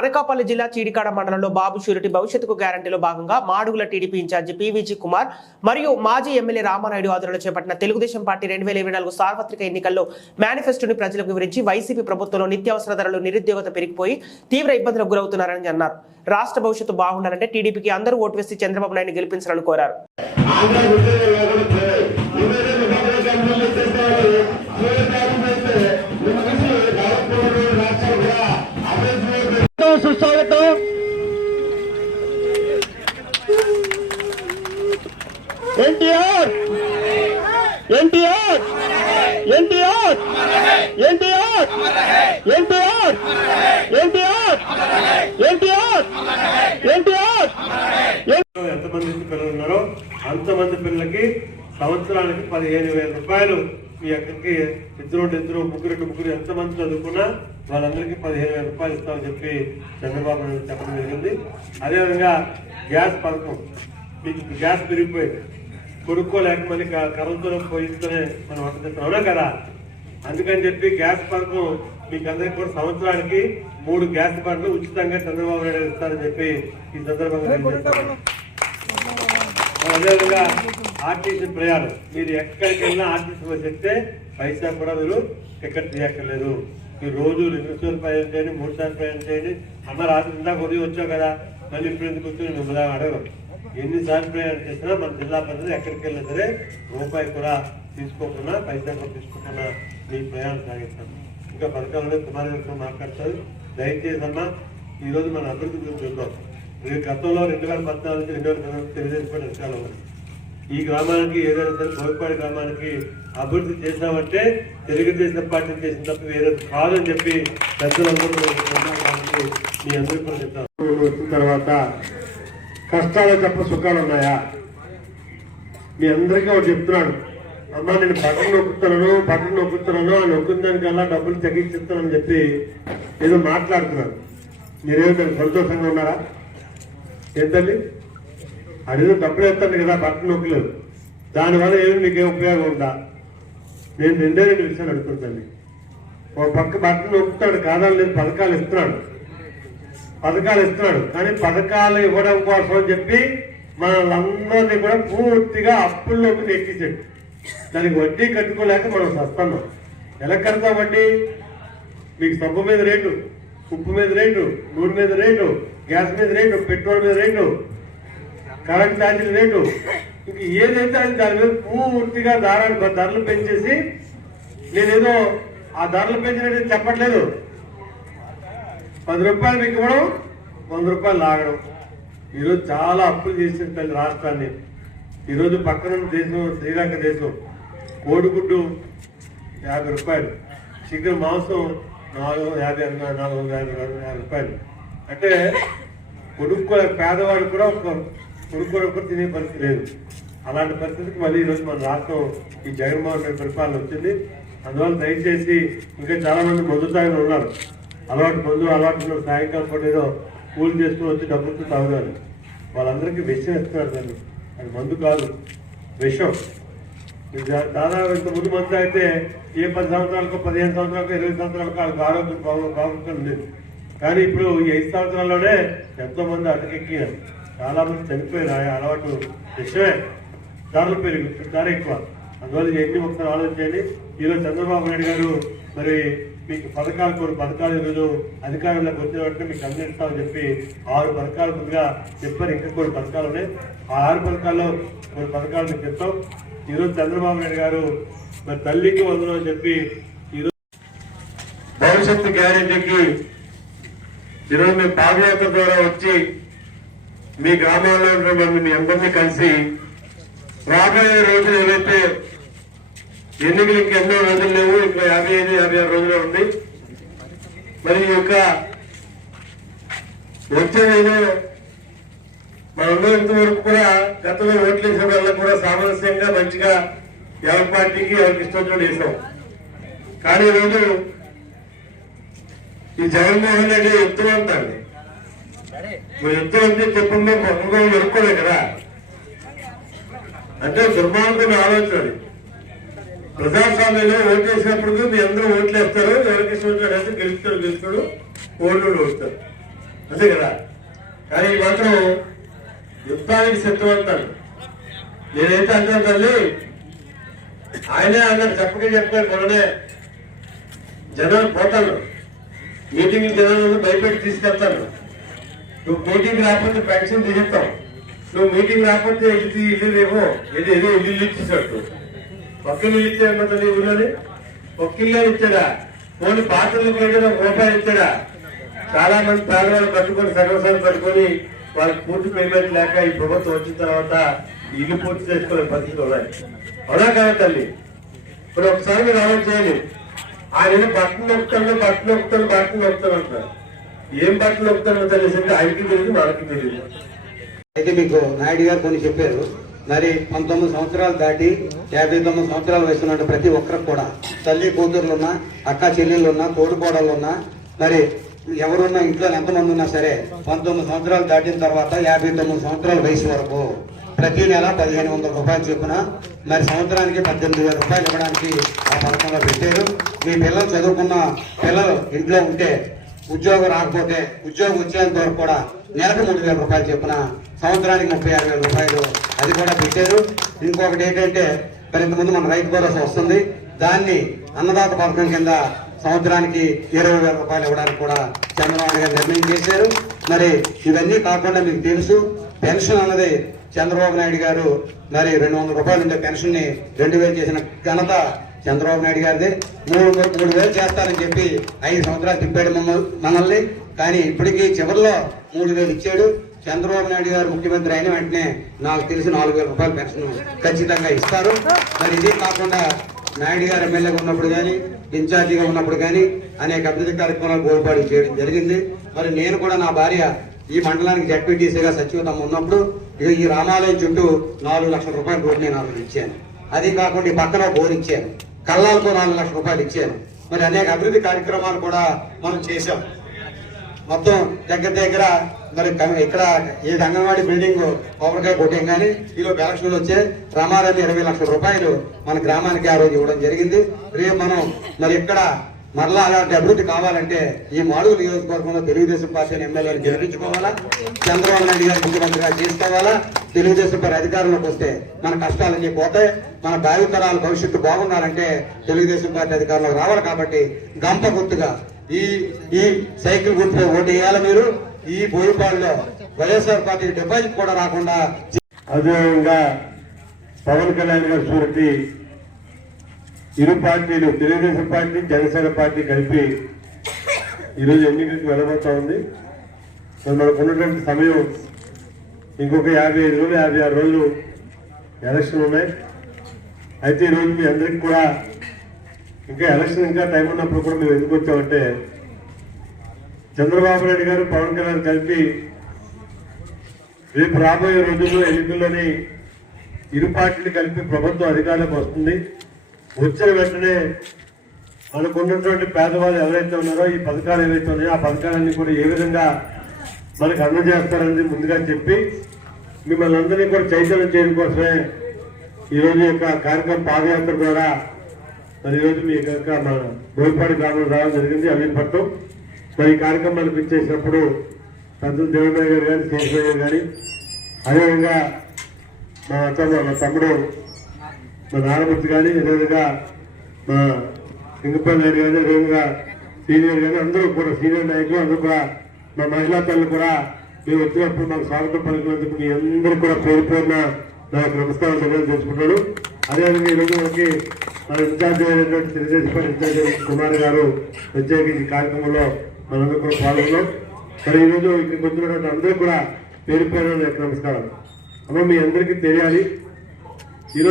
అనకాపల్లి జిల్లా చీడికాడ మండలంలో బాబు షూరిటీ భవిష్యత్తుకు గ్యారంటీలో భాగంగా Madugula TDP in-charge PVG Kumar మరియు మాజీ ఎమ్మెల్యే రామానాయుడు ఆధ్వర్యంలో చేపట్టిన తెలుగుదేశం పార్టీ 2024 సార్వత్రిక ఎన్నికల్లో మేనిఫెస్టోని ప్రజలకు వివరించి వైసీపీ ప్రభుత్వంలో నిత్యావసర ధరలు నిరుద్యోగత పెరిగిపోయి తీవ్ర ఇబ్బందులకు గురవుతున్నారని అన్నారు. రాష్ట్ర భవిష్యత్తు బాగుండాలంటే టీడీపీకి అందరూ ఓటు వేసి చంద్రబాబు నాయుడు గెలిపించాలని కోరారు. సుస్వాగతం. ఎన్టీఆర్ ఎన్టీఆర్ ఎన్టీఆర్ ఎన్టీఆర్ ఎన్టీఆర్ ఎన్టీఆర్ ఎన్టీఆర్ ఎన్టీఆర్. ఎంతమంది పిల్లలు ఉన్నారో అంతమంది పిల్లలకి సంవత్సరానికి 15,000 రూపాయలు మీ అక్కడికి ఇద్దరు ముగ్గురు ఎంతమంది చదువుకున్నా వాళ్ళందరికీ 15,000 రూపాయలు ఇస్తామని చెప్పి చంద్రబాబు నాయుడు చెప్పడం జరిగింది. అదేవిధంగా గ్యాస్ పథకం, మీకు గ్యాస్ పెరిగిపోయింది, కొనుక్కోలేక మళ్ళీ కరెంటులో పోయిస్తూనే మనం వంట చేస్తున్నాం కదా. అందుకని చెప్పి గ్యాస్ పథకం మీకు అందరికీ కూడా సంవత్సరానికి 3 గ్యాస్ బండ్లు ఉచితంగా చంద్రబాబు నాయుడు ఇస్తారని చెప్పి ఈ సందర్భంగా. అదేవిధంగా ఆర్టీసీ ప్రయాణం, మీరు ఎక్కడికి వెళ్ళినా ఆర్టీసీ బస్ ఎక్కితే పైసా కూడా మీరు టికెట్ తీయక్కర్లేదు. మీరు రోజు 2 సార్లు ప్రయాణం చేయండి, 3 సార్లు ప్రయాణం చేయండి. అన్న రాత్రి ఇందాక ఉదయం వచ్చావు కదా, మళ్ళీ ఇప్పుడు ఎందుకు వచ్చి మిమ్మల్ని అడగడం. ఎన్నిసార్లు ప్రయాణం చేసినా మన జిల్లా పరిధి ఎక్కడికి వెళ్ళినా సరే రూపాయి కూడా తీసుకోకుండా, పైసా కూడా తీసుకోకుండా మీ ప్రయాణం సాగిస్తాం. ఇంకా పథకాలలో కుమారులతో మాట్లాడతారు. దయచేసి అమ్మా, ఈరోజు మన అభివృద్ధి గురించి చూద్దాం. గతంలో 2014 నుంచి 2019 తెలుగుదేశం పార్టీ అధికారంలో ఉంది. ఈ గ్రామానికి ఏదైనా సరే గోవిపాడి గ్రామానికి అభివృద్ధి చేశామంటే తెలుగుదేశం పార్టీ చేసిన తప్ప వేరే కాదని చెప్పి పెద్దలందరూ మీ అందరూ కూడా చెప్తారు. వచ్చిన తర్వాత కష్టాలు తప్ప సుఖాలు ఉన్నాయా? మీ అందరికీ ఒకటి చెప్తున్నాను, అమ్మా నేను బట్టలు నొక్కుతున్నాను ఆ నొక్కిన దానికల్లా డబ్బులు తగ్గించిస్తానని చెప్పి ఏదో మాట్లాడుతున్నాను. మీరేమో సంతోషంగా ఉన్నారా? ఏంటండి, అదేదో డబ్బులు వేస్తాను కదా, బట్టలు నొక్కలేదు, దానివల్ల ఏమి మీకేం ఉపయోగం ఉందా? నేను 2 విషయాలు అడుగుతుందండి. ఒక పక్క బట్టలు నొక్కుతాడు కాదాలు లేదు, పథకాలు ఇస్తున్నాడు కానీ పథకాలు ఇవ్వడం కోసం అని చెప్పి మనల్ని కూడా పూర్తిగా అప్పుల్లోకి నెట్టించండి. దానికి వడ్డీ కట్టుకోలేక మనం వస్తున్నాం. ఎలా కడతాం వడ్డీ? మీకు సబ్బు మీద రేటు, ఉప్పు మీద రేటు, నూనె మీద రేటు, గ్యాస్ మీద రేటు, పెట్రోల్ మీద రేటు, కరెంట్ ఛార్జీల రేటు, ఇంక ఏదైతే అది దాని మీద పూర్తిగా ధరలు పెంచేసి, నేనేదో ఆ ధరలు పెంచినట్టు చెప్పట్లేదు. 10 రూపాయలు మీకు ఇవ్వడం, 100 రూపాయలు లాగడం. ఈరోజు చాలా అప్పులు చేసిన తల్లి రాష్ట్రాన్ని. ఈరోజు పక్కన దేశం శ్రీలంక దేశం, కోడిగుడ్డు 50 రూపాయలు, చికెన్ మాంసం 450 రూపాయలు. అంటే పేదవాడు కూడా కొనుక్కోవడం తినే పరిస్థితి లేదు. అలాంటి పరిస్థితికి మళ్ళీ ఈరోజు మన రాష్ట్రం ఈ జగన్మోహన్ రెడ్డి పరిపాలన వచ్చింది. అందువల్ల దయచేసి ఇంకా చాలా మంది మందు తాగిన ఉన్నారు, అలవాటు సాయంకాలం పూట ఏదో కూలి చేసుకుని వచ్చి డబ్బులతో తాగుతారు. వాళ్ళందరికీ విషయం ఇస్తున్నారు. దాన్ని అది మందు కాదు, విషం. దాదాపు ఇంతకుముందు మందు అయితే ఏ 10 సంవత్సరాలకు, 15 సంవత్సరాలకు, 20 సంవత్సరాలకు వాళ్ళకి ఆరోగ్యం బాగుంటుంది. కానీ ఇప్పుడు ఈ 5 సంవత్సరాల్లోనే ఎంతో మంది అటకెక్కినారు, చాలా మంది చనిపోయారు. అలవాటు విషయమే. ధరలు ధర ఎక్కువ. అందువల్ల ఎన్ని ఒకసారి ఆలోచించండి. ఈరోజు చంద్రబాబు నాయుడు గారు మరి మీకు కొన్ని పథకాలు ఈరోజు అధికారంలోకి వచ్చిన వెంటనే మీకు అందిస్తామని చెప్పి 6 పథకాలు ముందుగా చెప్పారు. ఇంకా కొన్ని పథకాలు ఉన్నాయి. ఆ 6 పథకాల్లో కొన్ని పథకాలు మీకు చెప్తాం. ఈరోజు చంద్రబాబు నాయుడు గారు మరి తల్లికి వందనం అని చెప్పి ఈరోజు భవిష్యత్తు గ్యారెంటీకి ఈరోజు మీ పాదయాత్ర ద్వారా వచ్చి మీ గ్రామాల్లో ఉన్న మీ అందరినీ కలిసి రాబోయే రోజులు ఏవైతే ఎన్నికలు ఎన్నో రోజులు లేవు, ఇంకా 55-56 రోజులే ఉంది. మరి ఈ యొక్క వచ్చే నేను మనందరూ ఇంతవరకు కూడా గతంలో ఓట్లు వేసిన వల్ల కూడా సామరస్యంగా మంచిగా ఎవరి పార్టీకి ఎవరికి ఇష్టం వేసాం. కానీ ఈరోజు ఈ జగన్మోహన్ రెడ్డి యుద్ధం అంటాడు. యుద్ధం అంటే చెప్పండి, పొంగ ఎరుక్కోలే కదా. అంటే దుర్మార్గం ఆలోచన. ప్రజాస్వామ్యంలో ఓటు వేసినప్పుడు మీ అందరూ ఓట్లు వేస్తారు, ఎవరికి గెలుస్తాడు, ఓట్లు ఓడుతారు. అంతే కదా. కానీ ఈ మాత్రం యుద్ధానికి శత్రువంతాడు. నేనైతే అంటాను తల్లి, ఆయనే అన్నాడు, చెప్పాడు మొన్ననే, జనాలు పోతాను, మీటింగ్ జనాలను భయపెట్టి తీసుకెళ్తాను, నువ్వు మీటింగ్ రాకపోతే పెన్షన్ తీసేస్తావు, నువ్వు మీటింగ్ రాకపోతే ఇల్లు రేపు ఏదో ఇల్లు ఇచ్చేసాడు. ఒక్క ఇల్లు ఇచ్చాడు తల్లి, ఊళ్ళోని ఒక్క ఇల్లు ఇచ్చాడా, ఓన్లీ బాత్రూంలకు వెళ్ళి రూపాయలు ఇచ్చాడా. చాలా మంది పేదవాళ్ళు కట్టుకొని సగవసాలు కట్టుకొని వాళ్ళకి పూర్తి పేమెంట్ లేక ఈ ప్రభుత్వం వచ్చిన తర్వాత ఇల్లు పూర్తి చేసుకునే పరిస్థితులు ఉన్నాయి. అవునా కాదు తల్లి? ఇప్పుడు ఒకసారి మీరు ఆలోచించాలి, ఆయన బట్టలు నొక్కుతాను అంటారు. ఏం బట్టలు నొక్కుతానో తెలిసింది ఆయనకి తెలియదు, మనకి తెలియదు. అయితే మీకు నాయుడు గారు కొన్ని చెప్పారు. మరి 19 సంవత్సరాలు దాటి 59 సంవత్సరాల వయసు ఉన్న ప్రతి ఒక్కరికి కూడా తల్లి కూతుర్లున్నా, అక్క చెల్లెళ్ళున్నా, తోడుకోడలున్నా, మరి ఎవరున్నా ఇంట్లో ఎంతమంది ఉన్నా సరే 19 సంవత్సరాలు దాటిన తర్వాత 59 సంవత్సరాల వయసు వరకు ప్రతి నెల 1500 రూపాయలు చొప్పున మరి సంవత్సరానికి 18,000 రూపాయలు ఇవ్వడానికి ఆ పథకంలో పెట్టారు. మీ పిల్లలు చదువుకున్న పిల్లలు ఇంట్లో ఉంటే ఉద్యోగం రాకపోతే ఉద్యోగం వచ్చేంత వరకు కూడా నెలకు 3,000 రూపాయలు చొప్పున సంవత్సరానికి 36,000 రూపాయలు అది కూడా పెట్టారు. ఇంకొకటి ఏంటంటే మరి ఇంతకుముందు మన రైతు భరోసా వస్తుంది, దాన్ని అన్నదాత పథకం కింద సంవత్సరానికి 20,000 రూపాయలు ఇవ్వడానికి కూడా చంద్రబాబు గారు నిర్ణయం చేశారు. మరి ఇవన్నీ కాకుండా మీకు తెలుసు, పెన్షన్ అన్నది చంద్రబాబు నాయుడు గారు మరి 200 రూపాయలు ఉండే పెన్షన్ ని 2,000 చేసిన ఘనత చంద్రబాబు నాయుడు గారిది. 3,000 చేస్తారని చెప్పి 5 సంవత్సరాలు తిప్పాడు మనల్ని. కానీ ఇప్పటికీ చివరిలో 3,000 ఇచ్చాడు. చంద్రబాబు నాయుడు గారు ముఖ్యమంత్రి అయిన వెంటనే నాకు తెలిసి 4,000 రూపాయల పెన్షన్ ఖచ్చితంగా ఇస్తారు. మరి ఇది కాకుండా నాయుడు గారు ఎమ్మెల్యేగా ఉన్నప్పుడు కానీ, ఇన్ఛార్జిగా ఉన్నప్పుడు కానీ అనేక అభివృద్ధి కార్యక్రమాలు గోల్పాడు చేయడం జరిగింది. మరి నేను కూడా నా భార్య ఈ మండలానికి జడ్పీటీసీగా సచివతమ్మ ఉన్నప్పుడు ఈ రామాలయం చుట్టూ 4 లక్షల రూపాయల రోడ్డు నేను అతను ఇచ్చాను. అది కాకుండా ఈ పక్కన బోర్ ఇచ్చాను, కల్లాలకు 4 లక్షల రూపాయలు ఇచ్చాను. మరి అనేక అభివృద్ధి కార్యక్రమాలు కూడా మనం చేశాం. మొత్తం దగ్గర మరి ఇక్కడ ఈ అంగన్వాడీ బిల్డింగ్ కొబ్బరికాయ కొట్టాం. కానీ ఈలోపు ఎలక్షన్లు వచ్చే రామారాన్ని 20 లక్షల రూపాయలు మన గ్రామానికి ఆ రోజు ఇవ్వడం జరిగింది. రేపు మనం మరి ఇక్కడ మరలా అలాంటి అభివృద్ధి కావాలంటే ఈ మాడుగుల నియోజకవర్గంలో తెలుగుదేశం పార్టీని ఎమ్మెల్యేలు గెలిపించుకోవాలా, చంద్రబాబు నాయుడు గారు ముఖ్యమంత్రిగా చేసుకోవాలా. తెలుగుదేశం పార్టీ అధికారంలోకి వస్తే మన కష్టాలన్నీ పోతాయి. మన భావితరాల భవిష్యత్తు బాగుండాలంటే తెలుగుదేశం పార్టీ అధికారంలోకి రావాలి. కాబట్టి గంప గుర్తుగా ఈ సైకిల్ గుర్తుపై ఓటు వేయాలి. మీరు ఈ బోయిపాడులో వైఎస్ఆర్ పార్టీ డిపాజిట్ కూడా రాకుండా. అదేవిధంగా పవన్ కళ్యాణ్ గారు సూరతి ఇరు పార్టీలు తెలుగుదేశం పార్టీ, జనసేన పార్టీ కలిపి ఈరోజు ఎన్నికలకు వెళ్ళబోతా ఉంది. మనకు ఉన్నటువంటి సమయం ఇంకొక 55 రోజులు 56 రోజులు ఎలక్షన్ ఉన్నాయి. అయితే ఈరోజు మీ అందరికీ కూడా ఇంకా ఎలక్షన్ ఇంకా టైం ఉన్నప్పుడు కూడా మేము ఎందుకు వచ్చామంటే, చంద్రబాబు నాయుడు గారు పవన్ కళ్యాణ్ కలిపి రేపు రాబోయే రోజుల్లో ఎన్నికల్లోని ఇరు పార్టీలు కలిపి ప్రభుత్వం అధికారంలోకి వస్తుంది. వచ్చిన వెంటనే మనకున్నటువంటి పేదవాళ్ళు ఎవరైతే ఉన్నారో ఈ పథకాలు ఏవైతే ఉన్నాయో ఆ పథకాలన్నీ కూడా ఏ విధంగా మనకు అందజేస్తారని ముందుగా చెప్పి మిమ్మల్ని అందరినీ కూడా చైతన్యం చేయడం కోసమే ఈరోజు యొక్క కార్యక్రమం పాదయాత్ర ద్వారా మరి ఈరోజు మీ యొక్క మన బోయపాడు గ్రామంలో రావడం జరిగింది. అమీన్పట్నం మరి ఈ కార్యక్రమాన్ని పిలిచేసినప్పుడు పెద్దలు దేవమయ్య గారు కానీ, శేషమయ్య గారు కానీ, అదేవిధంగా మా తమ్ముడు మా నారాయణమూర్తి కానీ, అదేవిధంగా మా సింగపల్లి నాయుడు కానీ, అదేవిధంగా సీనియర్ కానీ అందరూ కూడా సీనియర్ నాయకులు అందరూ కూడా మా మహిళా తల్లు కూడా మేము వచ్చినప్పుడు మాకు స్వాగతం పలికినందుకు మీ అందరూ కూడా పేరున నాకు నమస్కారం తెలుసుకుంటాడు. అదేవిధంగా ఈరోజు మనకి మన ఇన్ఛార్జ్ అయినటువంటి తెలుగుదేశం పార్టీ ఇన్ఛార్జ్ కుమార్ గారు ప్రత్యేకించి కార్యక్రమంలో మనందరూ కూడా పాల్గొన్నాం. మరి ఈరోజు ఇక్కడికి వచ్చినటువంటి అందరూ కూడా పేరు నాకు నమస్కారం. అమ్మ మీ అందరికీ తెలియాలి,